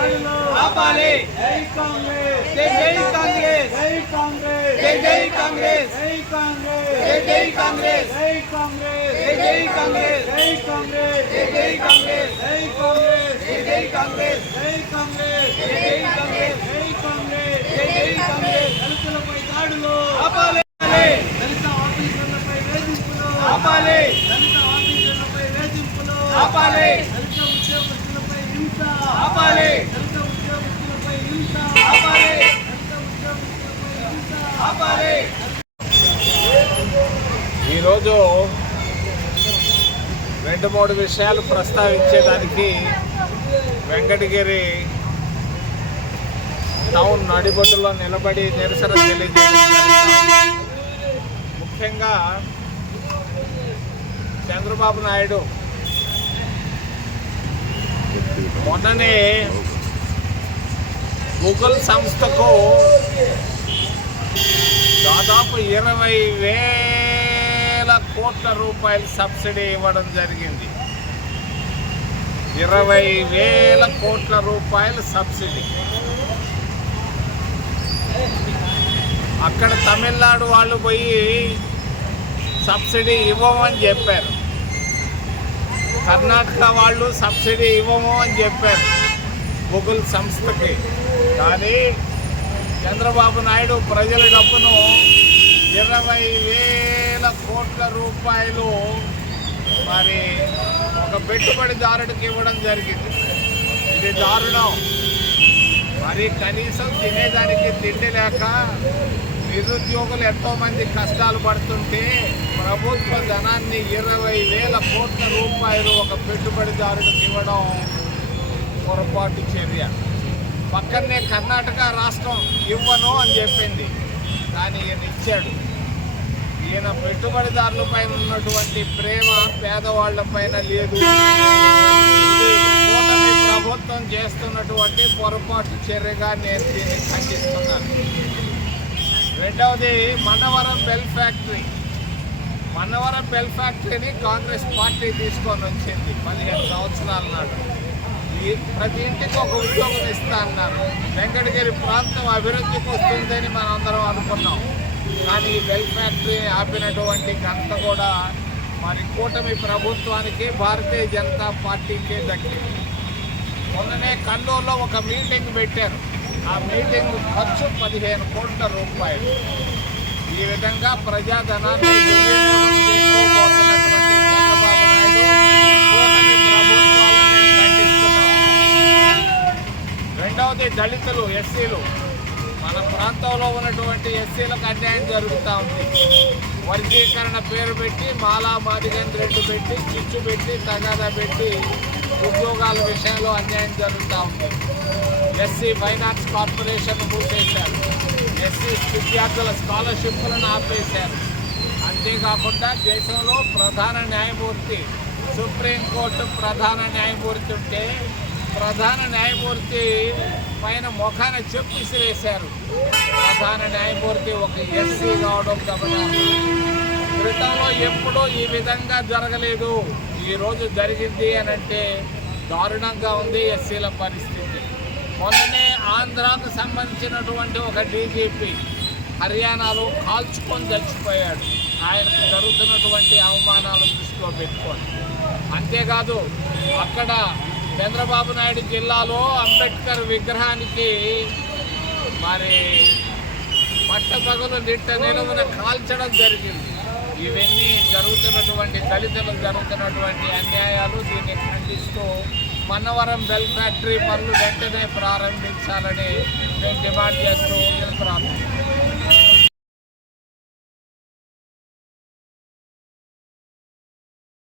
ఆపాలి జై కాంగ్రెస్ జై కాంగ్రెస్ జై కాంగ్రెస్ జై జై కాంగ్రెస్ జై కాంగ్రెస్ జై కాంగ్రెస్ జై కాంగ్రెస్ జై కాంగ్రెస్ జై కాంగ్రెస్ జై కాంగ్రెస్ జై కాంగ్రెస్ జై కాంగ్రెస్ జై కాంగ్రెస్ జై కాంగ్రెస్ జై కాంగ్రెస్ జై కాంగ్రెస్ దళితులపై దాడులు ఆపాలి దళిత ఆఫీసర్లపై వేధింపులు ఆపాలి దళిత ఆఫీసర్లపై వేధింపులు ఆపాలి ఆపాలి ఆపాలి ఆపాలి ఈరోజు రెండు మూడు విషయాలు ప్రస్తావించేదానికి వెంకటగిరి టౌన్ నడిబొడ్డులో నిలబడి నిరసన తెలియజేయడం. ముఖ్యంగా చంద్రబాబు నాయుడు మొన్ననే ముఘల్ సంస్థకు దాదాపు ఇరవై వేల కోట్ల రూపాయలు సబ్సిడీ ఇవ్వడం జరిగింది. ఇరవై వేల కోట్ల రూపాయల సబ్సిడీ. అక్కడ తమిళనాడు వాళ్ళు పోయి సబ్సిడీ ఇవ్వమని చెప్పారు. కర్ణాటక వాళ్ళు సబ్సిడీ ఇవ్వము అని చెప్పారు గూగుల్ సంస్థకి. కానీ చంద్రబాబు నాయుడు ప్రజల డబ్బును ఇరవై వేల కోట్ల రూపాయలు మరి ఒక పెట్టుబడిదారుడికి ఇవ్వడం జరిగింది. ఇది దారుణం. మరి కనీసం తినేదానికి తిండి లేక నిరుద్యోగులు ఎంతోమంది కష్టాలు పడుతుంటే ప్రభుత్వ ధనాన్ని ఇరవై వేల కోట్ల రూపాయలు ఒక పెట్టుబడిదారుడికి ఇవ్వడం పొరపాటు చర్య. పక్కనే కర్ణాటక రాష్ట్రం ఇవ్వను అని చెప్పింది. కానీ ఈయన ఇచ్చాడు. ఈయన పెట్టుబడిదారుల పైన ఉన్నటువంటి ప్రేమ పేదవాళ్ళ పైన లేదు. కూటమి ప్రభుత్వం చేస్తున్నటువంటి పొరపాటు చర్యగా నేను దీన్ని ఖండిస్తున్నాను. రెండవది Mannavaram bell factory. Mannavaram bell ఫ్యాక్టరీని కాంగ్రెస్ పార్టీ తీసుకొని వచ్చింది పదిహేను సంవత్సరాల నాడు. ఈ ప్రతి ఇంటికి ఒక ఉద్యోగం ఇస్తా అన్నారు. వెంకటగిరి ప్రాంతం అభివృద్ధికి వస్తుందని మనం అందరం అనుకున్నాం. కానీ ఈ బెల్ ఫ్యాక్టరీ ఆపినటువంటి ఘనత కూడా మరి కూటమి ప్రభుత్వానికి భారతీయ జనతా పార్టీకే దక్కింది. మొన్ననే కల్లూరులో ఒక మీటింగ్ పెట్టారు. ఆ మీటింగ్ ఖర్చు పదిహేను కోట్ల రూపాయలు. ఈ విధంగా ప్రజాధనాన్ని ప్రభుత్వాలను రెండవది దళితులు ఎస్సీలు. మన ప్రాంతంలో ఉన్నటువంటి ఎస్సీలకు అన్యాయం జరుగుతూ ఉంది. వర్గీకరణ పేరు పెట్టి మాలా మాదిగన్ రెడ్డి పెట్టి చిచ్చు పెట్టి తగాదా పెట్టి ఉద్యోగాల విషయంలో అన్యాయం జరుగుతూ ఉంది. ఎస్సీ ఫైనాన్స్ కార్పొరేషన్ మూసేశారు. ఎస్సీ విద్యార్థుల స్కాలర్షిప్లను ఆపేశారు. అంతేకాకుండా దేశంలో ప్రధాన న్యాయమూర్తి సుప్రీంకోర్టు ప్రధాన న్యాయమూర్తి ఉంటే ప్రధాన న్యాయమూర్తి పైన ముఖాన చెప్పు విసిరేశారు. ప్రధాన న్యాయమూర్తి ఒక ఎస్సీ కావడం గమనాలు క్రితంలో ఎప్పుడూ ఈ విధంగా జరగలేదు. ఈరోజు జరిగింది అని అంటే దారుణంగా ఉంది ఎస్సీల పరిస్థితి. మొన్ననే ఆంధ్రాకు సంబంధించినటువంటి ఒక డీజీపీ హర్యానాలో కాల్చుకొని చచ్చిపోయాడు. ఆయనకు జరుగుతున్నటువంటి అవమానాలు దృష్టిలో పెట్టుకొని అంతేకాదు అక్కడ చంద్రబాబు నాయుడు జిల్లాలో అంబేద్కర్ విగ్రహానికి మరి పట్టపగలు నిట్ట నిలువున కాల్చడం జరిగింది. ఇవన్నీ జరుగుతున్నటువంటి దళితులకు జరుగుతున్నటువంటి అన్యాయాలు దీన్ని ఖండిస్తూ మన్నవరం బెల్ ఫ్యాక్టరీ పనులు వెంటనే ప్రారంభించాలని మేము డిమాండ్ చేస్తూ ప్రారంభిస్తాం